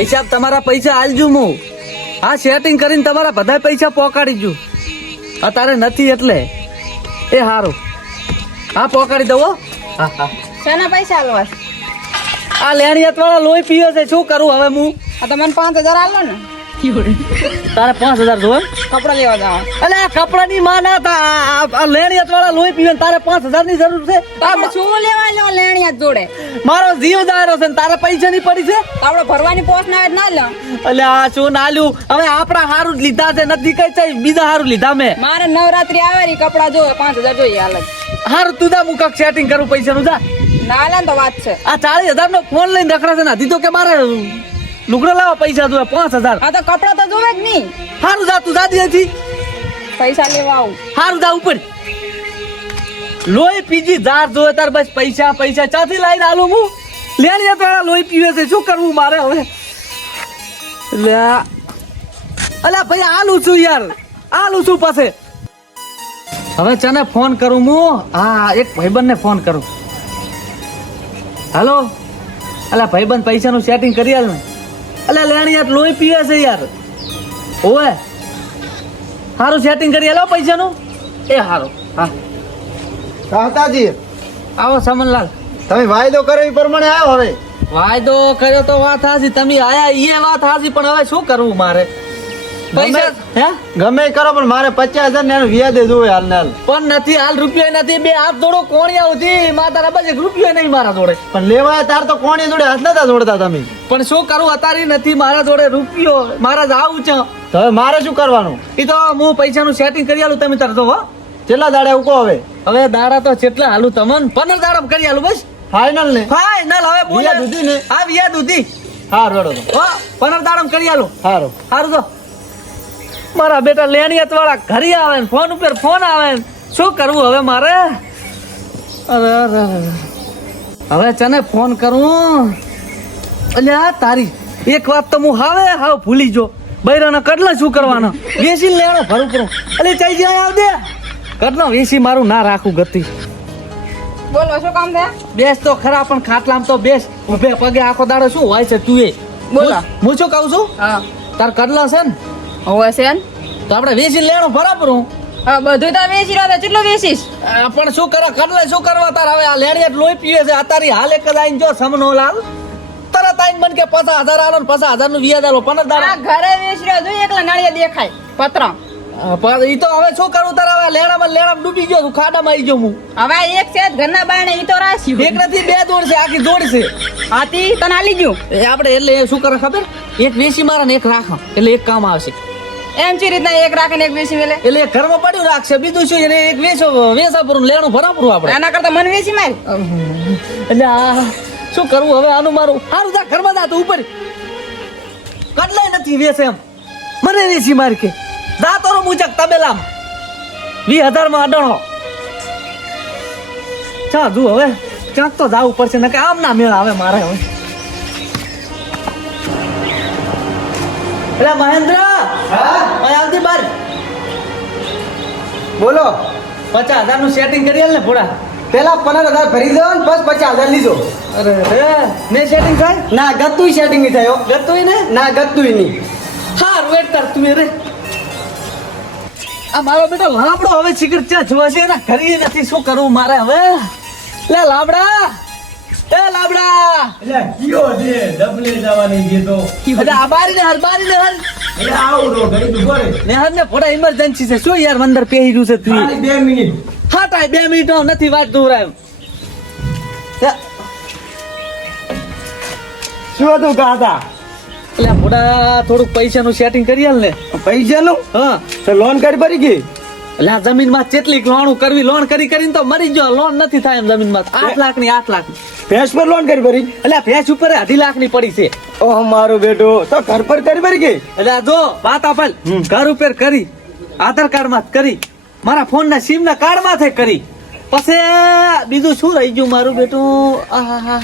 પૈસા તમારા પૈસા આલજુ હું હા સેટિંગ કરીને તમારા બધા પૈસા પોકાડી જુ અત્યારે નથી એટલે એ હારું હા પોકાડી દઉં હો. હા હા શાના પૈસા આલવા આ લેણિયાત વાળા લોહી પીવે છે શું કરું હવે હું આ તમને 5000 આલો ને તારે 5000 જોવે કપડા લેવા જાવ અલે આ કપડાની માં ના તા આ લેણિયાત વાળા લોહી પીવે ને તારે 5000 ની જરૂર છે તમે શું લેવા લો લેણિયા જોડે મારો જીવ દાયરો છે ને તારે પૈસા ની પડી છે આપણે ભરવાની પોસ્ટ ના આવે ના લો અલે આ શું નાલ્યું હવે આપણા હારું જ લીધા છે નથી કઈ છે બીજા હારું લીધા મેં મારે નવરાત્રી આવે રી કપડા જો 5000 જોઈએ હાલ હારું તું જા હું કાક સેટિંગ કરું પૈસા નું જા ના લે તો વાત છે આ 40000 નો ફોન લઈને રખડા છે ને હજી તો કે મારે લુગડો લાવો પૈસા જોવે 5000 આ તો કપડા તો જોવે જ નહીં હારું જા તું જાદી હતી પૈસા લેવા આવું હારું જા ઉપર લોહી પીજી જાર જોવે તાર બસ પૈસા પૈસા ચાથી લાઈને આલું હું લેણિયા તારા લોહી પીવે છે શું કરવું મારે હવે લે અલા ભાઈ આલું છું યાર આલું છું પાસે હવે ચને ફોન કરું હું હા એક ભાઈબંધને ફોન કરું હાલો અલા ભાઈબંધ પૈસાનું સેટિંગ કરી આલ ને અલા લેણિયા લોહી પીવે છે યાર ઓય હારું સેટિંગ કરી આલો પૈસાનું એ હારું હા કાકાજી આવો સમનલાલ તમે વાયદો કર્યો એ પ્રમાણે આવ્યો હવે વાયદો કર્યો તો વાત હાજી તમે આયા એ વાત હાજી પણ હવે શું કરવું મારે પૈસા હે ગમે એ કરો પણ મારે 50000 ને એનું વ્યાજ જોવે હાલ ને હાલ પણ નથી હાલ રૂપિયા નથી બે હાથ જોડો કોણિયા હતી માં તારા પાસે રૂપિયા નહીં મારા જોડે પણ લેવાય તાર તો કોણી જોડે હાથ નતા જોડતા તમે પણ શું કરું અતારી નથી મારા જોડે રૂપિયો મારા જ આવું છે તો હવે મારે શું કરવાનું એ તો હું પૈસાનું સેટિંગ કરી આલું તમે તરતો હો કેટલા દાડે ઉકો હવે હવે દાડા તો કેટલા હાલું તમને 15 દાડા કરી આલું બસ ફાઈનલ ને ફાઈનલ હવે બોલે વ્યાજ ઉધી ને હા વ્યાજ ઉધી હા રડો તો હો 15 દાડા કરી આલું સારું સારું તો મારા બેટા લેણિયાત વાળા ઘરે આવે ને ફોન ઉપર ફોન આવે ને શું કરવું હવે મારે અરે અરે અરે. હવે તને ફોન કરું અલ્યા તારી એક વાત તો હું હાવ ભૂલી જો બૈરાના કડલા શું કરવાના વેસી લેણો ભરું કરું અલે ચાઈ જાય આવ દે કડલો વેસી મારું ના રાખું ગતિ બોલો શું કામ છે બેસ તો ખરા પણ ખાટલામ તો બેસ ઉભે પગે આખો દાડો શું હોય છે તું એ બોલો. હું શું કહું છું હા તાર કડલા છે ને હવે છે ને તો આપણે વેસી લેણો બરાબર હું હા બધું તો વેચી રહ્યો કેટલું વેચીશ પણ શું કરે કડલે શું કરવા તાર હવે આ લેણિયાત લોહી પીવે છે અતારી હાલ એક જ આઈને જો સમનો લાલ તરત આઈને બન કે 50000 આલો ને 50000 નું વ્યાજ આલો 15 આ દાડા ઘરે વેચી રહ્યો જો એકલા નાળિયા દેખાય પતરા પણ ઈ તો હવે શું કરું તાર હવે લેણામાં ડૂબી ગયો તું ખાડામાં આવી ગયો હું હવે એક છે જ ઘરના બાયણે ઈ તો રાખ્યું એક નથી બે દોડ છે આખી દોડ છે હાથી તને આલી ગયું એ આપણે એટલે એ શું કરે ખબર એક વેસી મારે ને એક રાખો એટલે એક કામ આવશે એમ ચી રીતના એક રાખે ને એક વેચી મેલે એટલે એક ઘરમાં પડ્યું રાખશે બીજું શું એને એક વેસા પૂરું લેણું ભરાપરું આપણે એના કરતા મને વેચી માર એટલે આ શું કરવું હવે આનું મારું સારું જા ઘરમાં જા તું ઉપર કડલાય નથી વેસે એમ મને વેસી માર કે જા તોરો મુજક તબેલામ 20000 માં અડણો ચા જુ હવે ક્યાંક તો જાવું પડશે ને કે આમ ના મેળ આવે મારે હવે એટલે મહેન્દ્ર હા આવતી બાર બોલો 50000 નું સેટિંગ કરી આલ ને ભોળા પેલા 15000 ભરી દો ને બસ 50000 લીધો અરે રે ને સેટિંગ થાય ના ગત્તુય સેટિંગ નહીં થયો ગતોય ને ના ગત્તુય નહીં હા વેટ કર તું રે આ મારો બેટો લાબડો હવે સિગરેટ ચા જોવા છે એના ઘરે નથી શું કરવું મારે હવે લે લાબડા એ લાબડા એટલે કયો છે ડબલે જવાની છે તો એટલે આ બારી ને હર એટલે આવું તો ઘડી તું કરે ને હર ને ફોડા ઇમરજન્સી છે શું યાર અંદર પહેરી રહ્યું છે તું ખાલી 2 મિનિટ હા તાય 2 મિનિટ નથી વાત દોરાયો શું હતું કાકા એટલે ફોડા થોડુંક પૈસાનું સેટિંગ કરી આલ ને પૈસાનું હા તો લોન કરી ભરી ગઈ એટલે આ જમીનમાં કેટલીક લોન કરવી લોન કરીને તો મરી ગયો લોન નથી થાય એમ જમીનમાં 8 લાખ ની 8 લાખ ભેંસ પર લોન કરી ભરી એટલે ભેંસ ઉપર 2.5 લાખ ની પડી છે ઓહ મારો બેટો તો ઘર પર કરી ભરી ગઈ એટલે આ જો વાત આપલ ઘર ઉપર કરી આધાર કાર્ડ માં કરી મારા ફોન ના સિમ ના કાર્ડ માં કરી પછી બીજું શું રહી ગયું મારું બેટું આહાહા.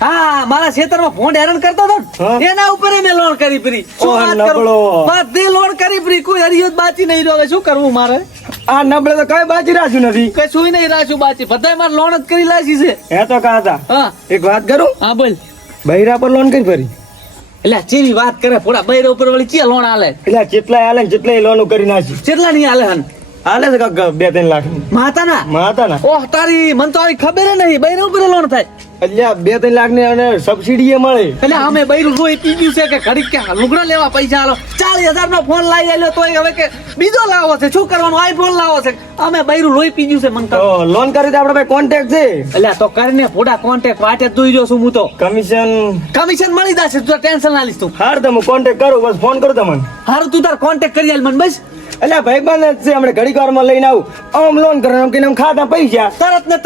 હા મારા ખેતરમાં ભોંડ હેરાન કરતો હતો હા. ને એના ઉપર મેં લોન કરી પરી શું ઓહ, વાત કરું નબળો. બધી લોન કરી પરી કોઈ હરિયો જ બાકી નહીં રહ્યો હવે શું કરવું મારે આ નબળે તો કઈ બાજી રાખ્યું નથી કશું નહીં રાખ્યું બાકી બધાય મારે લોન જ કરી લાગી છે હે તો કાકા હા એક વાત કરું હા બોલ બૈરા પર લોન કરી ભરી એટલે ચીની વાત કરે પોડા બૈરા ઉપર વળી ચિયા લોન આલે એટલે જેટલાય હાલે ને જેટલાય લોન કરી નાખી કેટલા ની આલે હન હાલે છે કાક 2-3 લાખ માતાના માતાના ઓહ તારી મન તો આવી ખબર નહીં બૈરા ઉપર લોન થાય એટલે 2-3 લાખ ની અને સબસિડી એ મળે એટલે અમે બૈરું જોઈ પીડ્યું છે કે ઘડીક કે લુગડા લેવા પૈસા આલો 40,000 નો ફોન લાવી આલ્યો તોય હવે કે બીજો લાવો છે શું કરવાનું આઈફોન લાવો છે અમે બૈરું લોહી પીડ્યું છે મન તો તો લોન કરી તો આપણે ભાઈ કોન્ટેક્ટ છે એટલે તો કરીને પોડા કોન્ટેક્ટ વાટે જ જોઈ રહ્યો છું હું તો કમિશન મળી જશે તું ટેન્શન ના લીસ તું હાર તો હું કોન્ટેક્ટ કરું બસ ફોન કરું તમને હારું તું તાર કોન્ટેક્ટ કરી આલ મને બસ એટલે ભાઈ બંધ છે હમણાં ઘડીક વારમાં લઈને આવું આમ લોન કરવાનું કે ખાતા પૈસા તરત ને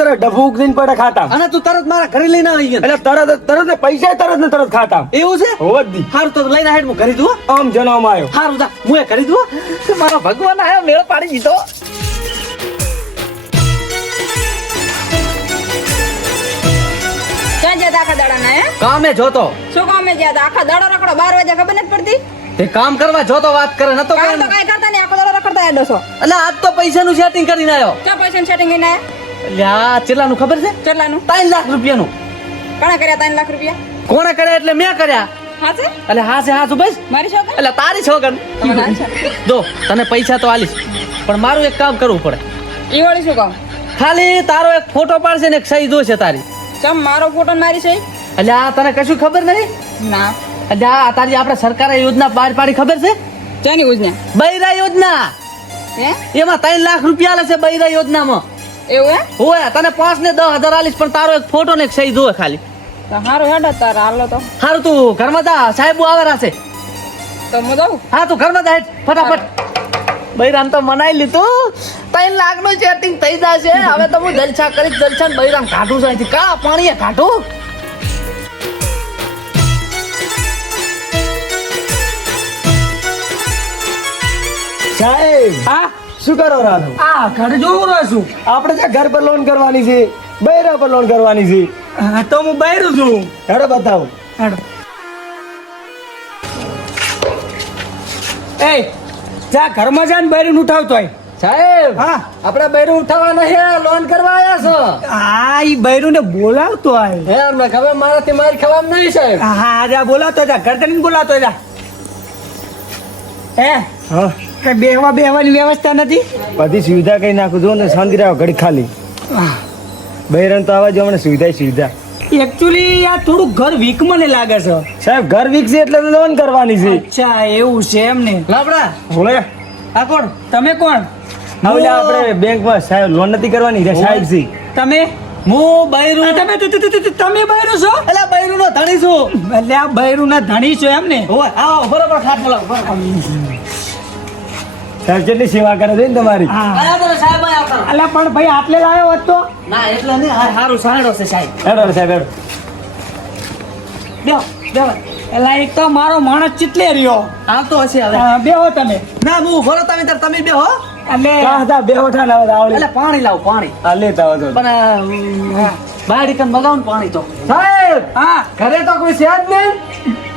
તરત ડબુક દઈને પડે ખાતા અને તું તરત મારા ઘરે લઈને આવી ગયા એટલે તરત ને પૈસા તરત ખાતા એવું છે હોવતી હારું તો લઈને હેડ હું કરી દઉં આમ જણાવવામાં આવ્યો હારું જા હું એ કરી દઉં કે મારો ભગવાન આયો મેળ પાડી દીધો ક્યાં જ્યાં આખા દાડાના હે કામે જોતો શું કામે જ્યાં આખા દાડો રખડો 12 વાગે ખબર નથી પડતી તે કામ કરવા જોતો વાત કરે નતો કામ તો કાંઈ કરતા નહીં આખો દાડો રખડતા હેડો છો એટલે આજ તો પૈસાનું સેટિંગ કરીને આવ્યો ક્યાં પૈસાનું સેટિંગ કરીને આયા એટલે આ ચેલાનું ખબર છે કેટલાનું 3 લાખ રૂપિયાનું કોણે કર્યા 3 લાખ રૂપિયા કોણે કર્યા એટલે મેં કર્યા હા છે એટલે હા છે હા છું બસ મારી છોકરી એટલે તારી છોકન તમને હા છે દો તને પૈસા તો આલીશ પણ મારું એક કામ કરવું પડે ઈ વાળી શું કામ ખાલી તારો એક ફોટો પાડશે ને એક સહી જોશે તારી ચમ મારો ફોટો ને મારી છે એટલે આ તને કશું ખબર નહીં ના એટલે આ તારી આપણે સરકારે યોજના બહાર પાડી ખબર છે ચાની ઉજને બૈરા યોજના હે એમાં 3 લાખ રૂપિયા આલે છે બૈરા યોજનામાં એવું હે હોય તને 5 ને 10,000 આલીશ પણ તારો એક ફોટો ને એક સહી જોવે ખાલી તો હારું હેડો તાર હાલો તો હારું તું ઘરમાં જા સાહેબ આવેલા છે તો હું જાઉં હા તું ઘરમાં જા હેડ, ફટાફટ બૈરામ તો મનાઈ લીધું 3 લાખ નું સેટિંગ થઈ જશે હવે તો હું જલસા કરીશ જલસા ને બૈરામ કાઢું છું અહીંથી કા પાણીએ કાઢું સાહેબ હા શું કરો રાનો આ ઘર જોવું રહ્યો છું આપણે ત્યાં ઘર પર લોન કરવાની છે બૈરા પર લોન કરવાની છે તો હું બૈરું છું હેડો બતાવો હેડો એ જા ઘરમાં જા ને બૈરું ઉઠાવતો હોય સાહેબ હા આપણે બૈરું ઉઠાવવાના છે લોન કરવા આવ્યા છો આ ઈ બૈરું ને બોલાવતો હોય હે અમને ખબર મારાથી મારી ખબર નહીં સાહેબ હા જા બોલાવતો જા ઘર તને બોલાવતો જા હે હા કઈ બેહવાની વ્યવસ્થા નથી બધી સુવિધા કઈ નાખું જો ને શાંતિ રહો ઘડી ખાલી બૈરન તો આવા જો મને સુવિધા એકચ્યુઅલી આ થોડું ઘર વીક મને લાગે છે સાહેબ ઘર વીકશે એટલે લોન કરવાની છે અચ્છા એવું છે એમ ને લાપડા બોલે આ કોણ તમે કોણ હવે આપણે બેંકમાં સાહેબ લોન નથી કરવાની રે સાહેબ છે તમે હું બૈરું તમે બૈરું છો એટલે બૈરું નો ધણી છું એટલે આ બૈરું ના ધણી છો એમ ને હોય આવો બરોબર ખાટ બોલાવો સાહેબ કેટલી સેવા કરે છે ને તમારી આયા તો સાહેબ આયા અલા પણ ભાઈ આટલે લાવ્યો હોત તો ના એટલે નહીં હારું સાહેડો છે સાહેબ હેડો સાહેબ હેડો બેહો બેહો એલા એક તો મારો માણસ ચીટલે રહ્યો આવતો હશે હવે બેહો તમે ના હું ભરો તમે બેહો એટલે કાહતા બેહોઠા ના આવડે એટલે પાણી લાવ પાણી આ લેતા આવો તો પણ બાયડી કન મગાવ ને પાણી તો સાહેબ હા ઘરે તો કોઈ છે જ નહીં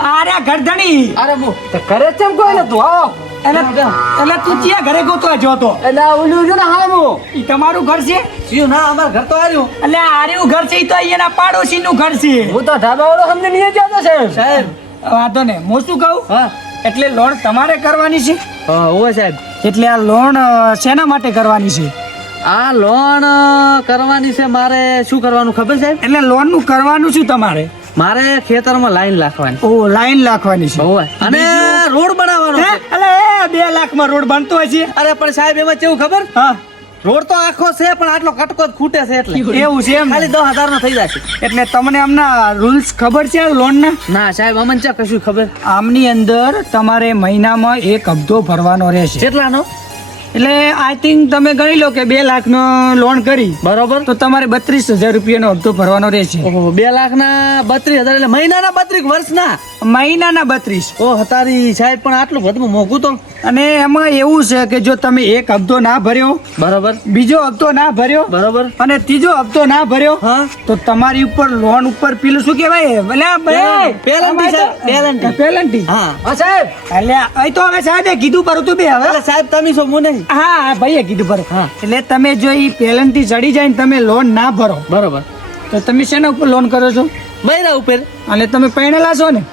અરે ગરધણી અરે હું ઘરે ચમ કોઈ નતું આવો એટલે તું ચિયા ઘરે ગોતો જોતો એટલે ઓલું છે ને હા હું ઈ તમારું ઘર છે સીયું ના અમાર ઘર તો આર્યું એટલે આર્યું ઘર છે ઈ તો અહીંયાના પાડોશી નું ઘર છે હું તો ઢાબા વાળો અમને નહીં જતો સાહેબ સાહેબ વાંધો ને હું શું કહું હા એટલે લોન તમારે કરવાની છે હા હોય સાહેબ એટલે આ લોન શેના માટે કરવાની છે આ લોન કરવાની છે મારે શું કરવાનું ખબર સાહેબ એટલે લોન નું કરવાનું શું તમારે મારે ખેતરમાં લાઈન નાખવાની ઓ લાઈન નાખવાની છે હોય અને રોડ બનાવવાનો છે એટલે 2 લાખમાં રોડ બનતો હોય છે અરે પણ સાહેબ એમાં કેવું ખબર હા રોડ તો આખો છે પણ આટલો કટકો જ ખૂટે છે એટલે એવું છે એમ ખાલી 10,000 નો થઈ જશે એટલે તમને આમના રૂલ્સ ખબર છે લોન ના ના સાહેબ અમને ચા કશું ખબર આમની અંદર તમારે મહિનામાં 1 હપ્તો ભરવાનો રહેશે કેટલાનો એટલે આઈ થિંક તમે ગણી લો કે 2 લાખ નો લોન કરી બરોબર તો તમારે 32,000 રૂપિયાનો હપ્તો ભરવાનો રહેશે ઓહો 2 લાખના 32,000 એટલે મહિનાના 32 વર્ષના મહિનાના 32 ઓ હતારી સાહેબ પણ આટલું બધું મોંઘું તો અને એમાં એવું છે કે જો તમે 1 હપ્તો ના ભર્યો બરોબર બીજો હપ્તો ના ભર્યો બરોબર અને ત્રીજો હપ્તો ના ભર્યો હા તો તમારી ઉપર લોન ઉપર પેલું શું કહેવાય પેનલ્ટી સાહેબ, પેનલ્ટી હા હા સાહેબ એટલે અહીં તો હવે સાહેબે કીધું પર તું બે હવે એટલે સાહેબ તમે શું હું નહીં હા ભાઈએ કીધું પર હા. એટલે તમે જો ઈ પેનલ્ટી ચડી જાય ને તમે લોન ના ભરો બરોબર તો તમે શેના ઉપર લોન કરો છો બૈરા ઉપર અને તમે પૈણેલા છો ને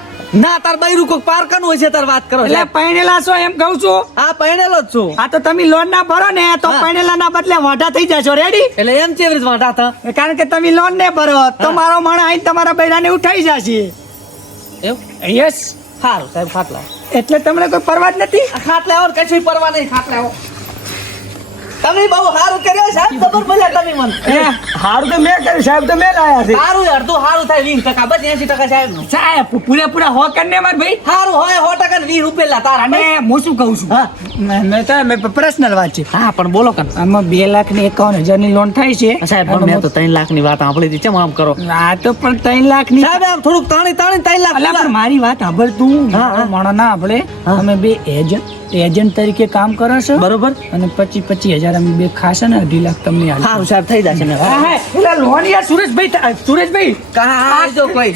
ના તાર બૈરું કોક પારકાનું હોય છે તાર વાત કરો એટલે પૈણેલા છો એમ કહું છું. આ પહેણેલો જ છું આ તો તમે લોન ના ભરો ને તો હા. પૈણેલા ના બદલે વાંઢા થઈ જશો. રેડી? એટલે એમ ચેવી રીતે વાંટા હતા કારણ કે તમે લોન ને ભરો તો મારો માણસ આઈને તમારા બૈરાને ઉઠાઈ જશે. એવું યસ. સારું સાહેબ ખાટલા એટલે તમને કોઈ પરવા જ નથી. ખાટલા આવો કશું પરવા નહીં ખાટલા આવો તમે બહુ સારું કર્યો સાહેબ ખબર પડ્યા તમે મને હારું તો મેં કર્યું સાહેબ તો મેં લાયા છે. સારું અડધું સારું થાય 20% બસ 80% સાહેબ નું સાહેબ પૂરેપૂરા હો કરીને માર ભાઈ. સારું હોય 100% ને 20 રૂપિયા તારા અને હું શું કહું છું, હા. મેં પર્સનલ વાત છે. હા પણ બોલો કન આમાં 2,51,000 ની લોન થાય છે. સાહેબ પણ મેં તો 3 લાખ ની વાત સાંભળી હતી કેમ આમ કરો આ તો પણ 3 લાખ ની. સાહેબ આમ થોડુંક તાણી 3 લાખ અલા પણ મારી વાત સાંભળ તું. હા, હા. માણો ના આપણે હા. અમે બે એજન્ટ તરીકે કામ કરો છો બરોબર અને 25,000 અમે બે ખાશે ને 2.5 લાખ તમને આલીશું. સારું સાહેબ થઈ જશે ને હા, હા. પેલા લોન યાર સુરેશભાઈ હા જો કોઈ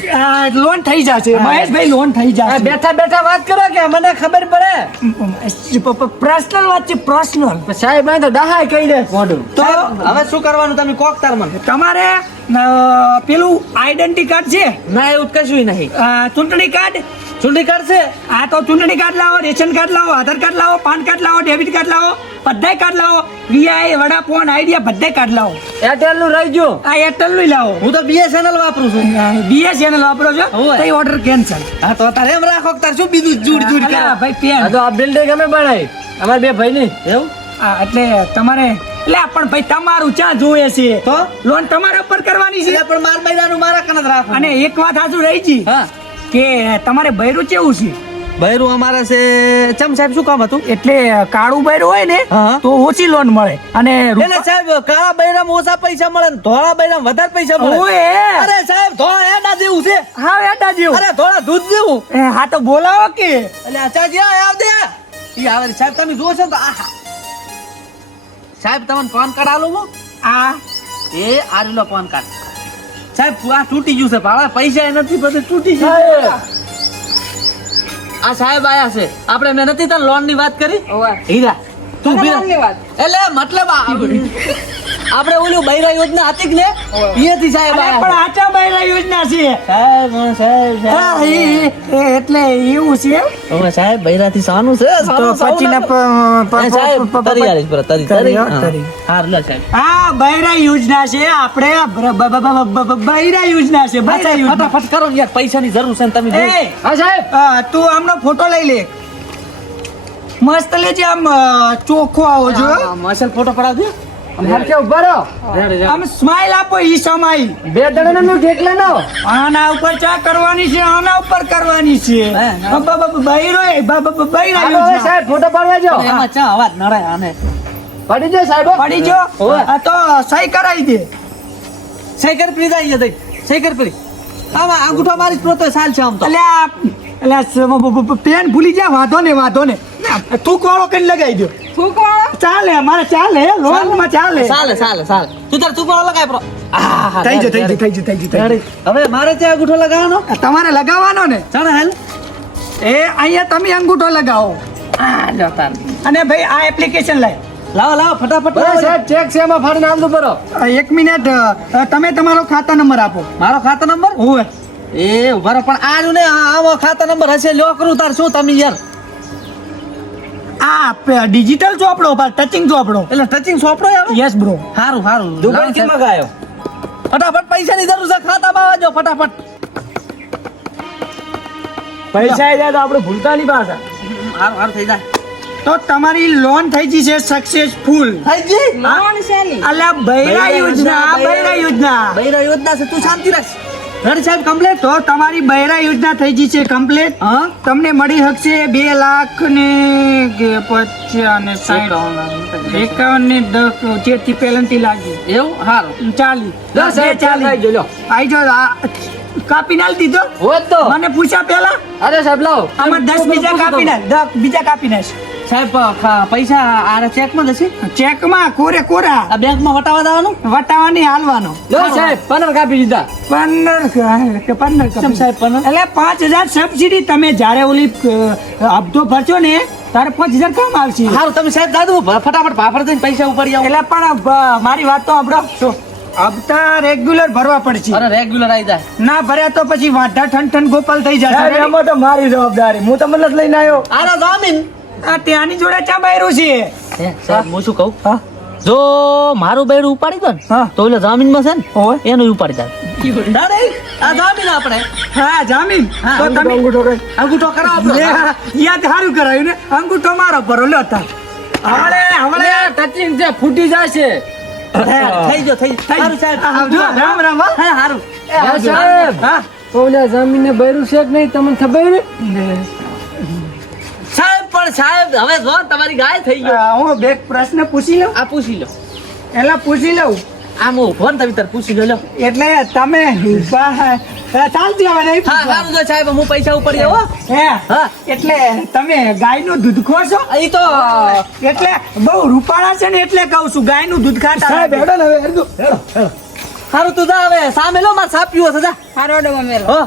લોન થઈ જશે. હા. મહેશભાઈ લોન થઈ જશે. બેઠા બેઠા વાત કરો કે મને ખબર પડે પર્સનલ વાત છે, પર્સનલ. સાહેબ આ તો ડહાય કહી દે મોઢું તો હવે શું કરવાનું તમે કોક તાર મને તમારે પેલું આઈડેન્ટિટી કાર્ડ છે, ના એવું કશું નહીં ચૂંટણી કાર્ડ. ચૂંટણી કાર્ડ છે આ તો ચૂંટણી કાર્ડ લાવો, રેશન કાર્ડ લાવો, આધાર કાર્ડ લાવો, પાન કાર્ડ લાવો, ડેબિટ કાર્ડ લાવો, બધાય કાર્ડ લાવો, વીઆઈ, વડાફોન, આઈડિયા બધાય કાર્ડ લાવો. એરટેલ નું રહી ગયું આ એરટેલ નું લાવો. હું તો BSNL વાપરું છું બીએસએનએલ વાપરો છો હોવે. તો ઓર્ડર કેન્સલ. હા તો તારે એમ રાખો કે તાર શું બીજું જૂડ જૂડ કરે ભાઈ પેન. આ બિલ્ડિંગ અમે બનાવી અમારે બે ભાઈ ની એવું એટલે તમારે એટલે પણ ભાઈ તમારું ક્યાં જોવે છે તો લોન તમારા ઉપર કરવાની છે. એટલે પણ માર મહિનાનું મારા કણ જ રાખો અને એક વાત હાજુ રહી છે હા કે તમારે બૈરું કેવું છે બૈરું અમારે છે ચમ સાહેબ શું કામ હતું એટલે કાળું બૈરું હોય ને હા. તો ઓછી લોન મળે અને એટલે સાહેબ કાળા બૈરામાં ઓછા પૈસા મળે ને ધોળા બૈરામાં વધારે પૈસા મળે ઓએ અરે સાહેબ ધોળા એડા જેવું છે હા એટા જેવું. અરે ધોળા દૂધ જેવું હા તો બોલાવો કે એટલે આચાજી આવ દે ઈ આવે છે. સાહેબ તમે જુઓ છો ને તો આહા સાહેબ તમને પાન કાર્ડ આલો હું આ એ આરેલો પાન કાર્ડ સાહેબ આ તૂટી ગયું છે ભાડા પૈસા એ નથી બધું તૂટી ગયું આ સાહેબ આયા છે આપણે મેં નથી તને લોન ની વાત કરી ઓવા હીરા તું કયા ભીરા. લોનની વાત? એટલે મતલબ આપણે ઓલું બૈરા યોજના હતી કે ને એથી સાહેબ અરે આયા પણ છે. આચા બૈરા યોજના છે. સાહેબ હા, એ એટલે એવું છે એમ? હવે સાહેબ બૈરાથી સાનું છે તો પછીના સાહેબ તરી આલીશ પર તરી તરી તરી. હાર લે સાહેબ હા બૈરા યોજના છે આપણે બૈરા યોજના છે બૈરા યોજના. ફટાફટ કરો ને યાર પૈસાની જરૂર છે ને તમે એ, હા સાહેબ તું આમનો ફોટો લઈ લે મસ્ત લેજે આમ ચોખ્ખો આવો જો મસલ ફોટો પડાવજો હરખે ઉભા રહો આમ સ્માઈલ આપો ઈ સ્માઈલ બે દડાનો નું ઢેકલે નો આના ઉપર ચા કરવાની છે આના ઉપર કરવાની છે બૈરા યોજના. સાહેબ ફોટો પાડવાજો એમાં ચા અવાજ નડે આને પડી જાય સાહેબ પડી જો આ તો સહી કરાવી દે. સહી કર પ્લીઝ આવી જતી સહી કર પ્લીઝ આમાં અંગૂઠો મારી પ્રોતો સાલ છે આમ તો પેન ભૂલી જા વાંધો ને થૂક વાળો કઈ લગાવી દો ફૂકવાળો ચાલે અમારે ચાલે લોન માં ચાલે ચાલે ચાલે ચાલે તું તાર તું પણ લગાય પ્રો થઈ જાય. હવે મારે ત્યાં અંગૂઠો લગાવવાનો તમારે લગાવવાનો ને ચાલે હેલ એ અહીંયા તમે અંગૂઠો લગાવો લો તાર અને ભાઈ આ એપ્લિકેશન લાય લાવો લાવો ફટાફટ લાવો ચેક છે એમાં ફાડીને આમ ભરો. 1 મિનિટ તમે તમારો ખાતા નંબર આપો. મારો ખાતા નંબર ઓવે એ ઉભા રહો પણ આનું ને આવો ખાતા નંબર હશે લ્યો કરું તાર શું તમે યાર આ ડિજિટલ ચોપડો ટચિંગ ચોપડો. એટલે ટચિંગ સોપડો આવે યસ બ્રો. સારું સારું દુબઈ થી મગાયો ફટાફટ પૈસાની જરૂર છે ખાતામાં આવજો ફટાફટ પૈસા આવી જાય તો આપણે ભૂલતા નહીં પાછા. હારું હારું થઈ જાય તો તમારી લોન થઈ ગઈ છે સક્સેસફુલ. થઈ ગઈ લોન શેલી અલ્યા બૈરા યોજના બૈરા યોજના. બૈરા યોજના છે તું શાંતિ રાખ રેડી સાહેબ કમ્પ્લીટ તો તમારી બૈરા યોજના થઈ ગઈ છે કમ્પ્લીટ. હા તમને મળી શકશે 2,50,60 જેથી પેનલ્ટી લાગી એવું હારું 40 આઈ જાઓ. કાપી નાલ દીધો હોત તો મને પૂછ્યા પેલા અરે સાહેબ લાવો આમાં 10 બીજા કાપી નાખ 10 બીજા કાપી નાખ. સાહેબ પૈસા આ ચેકમાં જશે ચેકમાં કોરે કોરા આ બેંકમાં વટાવા દેવાનું વટાવાની હાલવાનો. પંદર કાપી દીધા 15 કેમ સાહેબ પંદર એટલે 5,000 સબસિડી તમે જ્યારે ઓલી હપ્તો ભરશો ને તારે 5,000 કામ આવશે. સારું તમે સાહેબ દાદુ ફટાફટ ભાફર થઈને પૈસા ઉપાડી આવો એટલે પણ મારી વાત તો સાંભળો. હપ્તા રેગ્યુલર ભરવા પડશે અરે રેગ્યુલર આવી જાય ના ભર્યા તો પછી વાઢા ઠન ગોપાલ થઈ સાહેબ જશે એમાં તો મારી જવાબદારી હું તમને જ લઈને આવ્યો આનો જામીન આ ત્યાંની જોડે ચા બાયરું છે સાહેબ હું શું કહું હા જો મારું બૈરું ઉપાડી દો ને હા. તો એટલે જામીનમાં છે ને હોય. એનું ઉપાડી જાય ડાયરેક્ટ આ જામીન આપણે હા જામીન હા, તો તમે અંગૂઠો કઈ અંગૂઠો કરાવો લે, આપણો યાદ સારું કરાયું ને અંગૂઠો મારો ભરો લ્યો તા હમણે ટચિંગ છે ફૂટી જાય છે થઈ ગયો થઈ સારું સાહેબ આવજો રામ રામ હા. હા સારું સાહેબ હા ઓલા જમીન ને બૈરું છે કે નહીં તમને ખબર ને સાહેબ પણ સાહેબ હવે જો તમારી ગાય થઈ ગયો હું બે પ્રશ્ન પૂછી લઉં આ પૂછી લો એલા પૂછી લઉં આમ ઉભો ને તમે તાર પૂછી લો એટલે તમે ચાલતી હવે નહીં હા સારું છે સાહેબ હું પૈસા ઉપાડી આવો હે હા એટલે તમે ગાયનું દૂધ ખો છો એ તો એટલે બહુ રૂપાળા છે ને એટલે કહું છું ગાયનું દૂધ ખાતા સાહેબ નથી. હેડો ને હવે હેડો હેડો સારું તું જા હવે સામે લો મારે સાપ પીવો છે જા હારો ડબો મેલો હો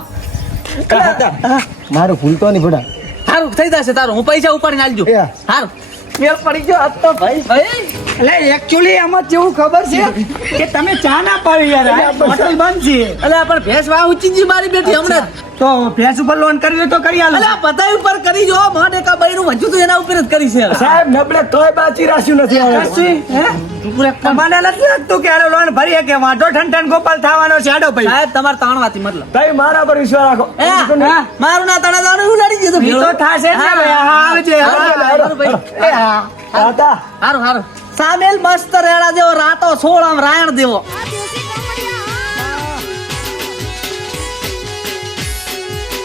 મારું ભૂલતો નહીં ભડા સારું થઈ જશે તારું હું પૈસા ઉપાડીને આલજો એ. સારું મેળ પડી ગયો આજ તો ભાઈ ભાઈ એટલે એકચ્યુઅલી એમાં કેવું ખબર છે કે તમે ચા ના પાડી યાર આ હોટલ બંધ છે અલે આ પણ ભેંસ વાહ ઉચીજી મારી બેઠી હમણાં તો ભેંસ ઉપર લોન કરવી હોય તો કરી આલો અલે આ બધાય ઉપર કરી જો મોઢે કા બૈરું વધ્યું તો એના ઉપર જ કરી છે સાહેબ નબળે તોય બાચી રાખ્યું નથી હવે કશું, હે? મને નથી લાગતું કે આનો લોન ભરીએ કે વાંધો ઠન ગોપાલ થવાનો છે આડો ભાઈ સાહેબ તમારે તાણવાથી મતલબ ભાઈ મારા પર વિશ્વાસ રાખો હા, મારું ના તણા દાણું એવું લડી દીધું ઈ તો થાશે જ ને ભાઈ હા આવજે હારું ભાઈ. એ હા હતા હારું સામેલ મસ્ત રેડા દેવો રાતો સોળ આમ રાયણ દેવો